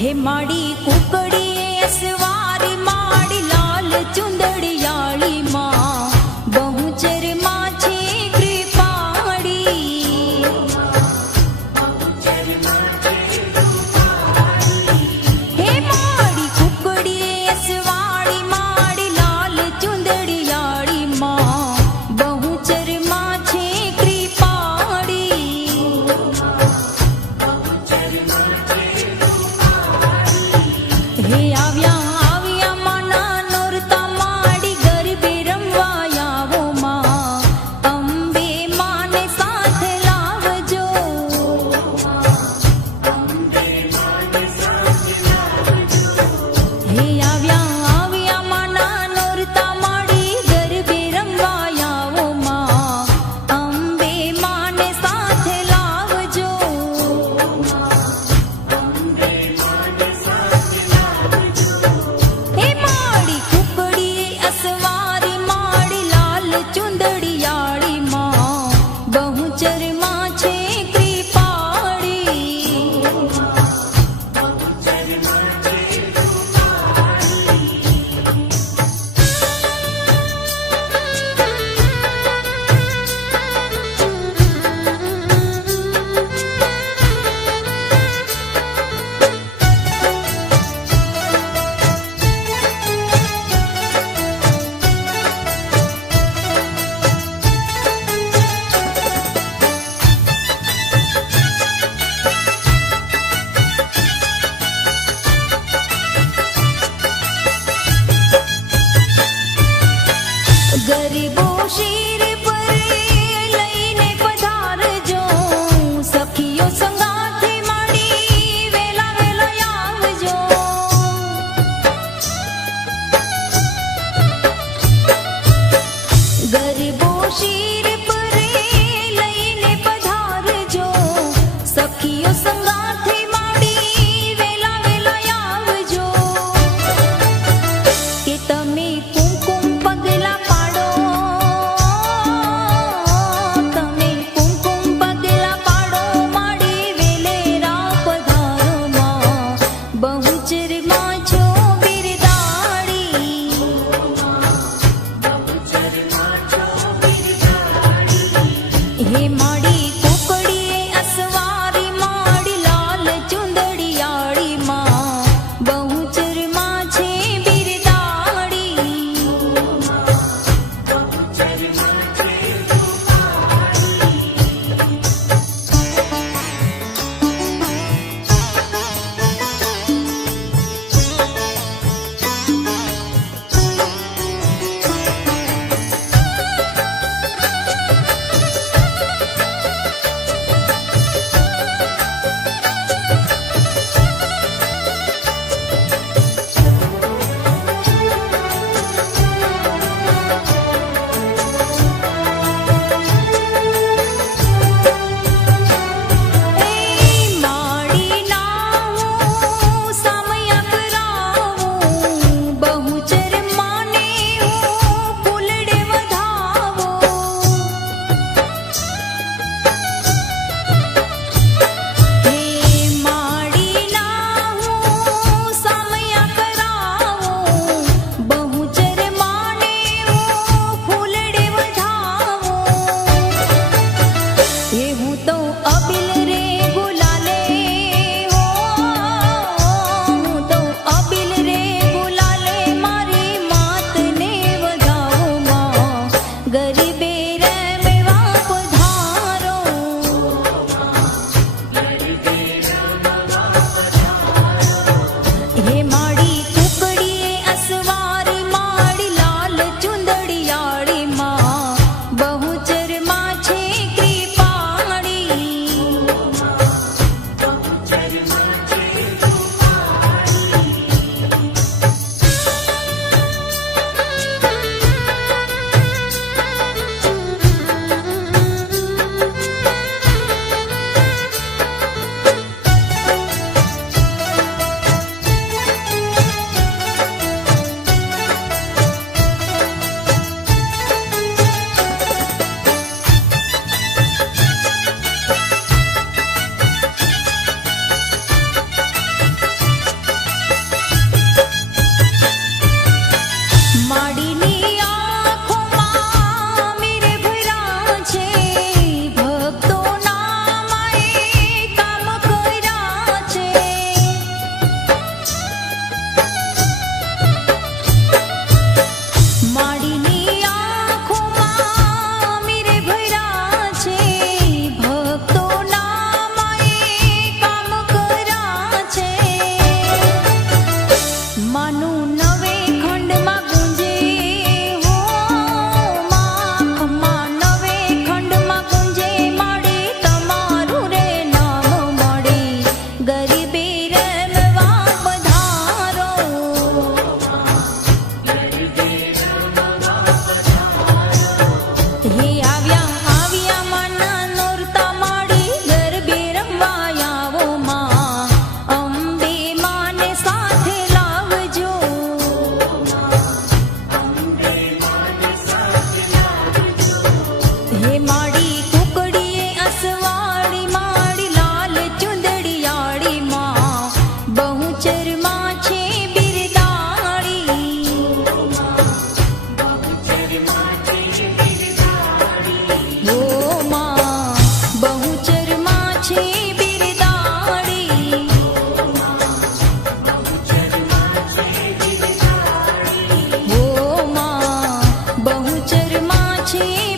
हे माड़ी कुकड़ी असवारी माड़ी लाल चुंदड़ियाली माँ बहुचर माछे कृपाड़ी। हे माड़ी कुकड़ी असवारी माड़ी लाल चुंदड़ियाली माँ बहुचर माछे कृपाड़ी। हे આવ્યા આવ્યા માના નોરતા માડી ગરબે રમવા આવો માં અંબે માને સાથ લાવજો। હે આવ્યા આવ્યા માના નોરતા માડી ગરબે રમવા આવો માં અંબે માને સાથ લાવજો। हे माड़ी कुकड़ी असवारी माड़ी लाल चुंदड़ियाली माँ बहुचर माछे कृपाड़ी। गरीबो शीर पर लईने पधारजो सखियो संगाथे माड़ी वेला वेला आवजो। गरीबो शीर पर लईने पधारजो सखियो संगाथे माड़ी वेला वेला आवजो। के तमे कुमकुम पगला पाडो तमे कुमकुम पगला पाडो माड़ी वेलेरा पधारो माँ बहुचर माछो बिरदाड़ी। हे माड़ी कुकड़ी असवारी माड़ी लाल चुंदड़ियाली माँ बहुचर माछे बिरदाड़ी। છે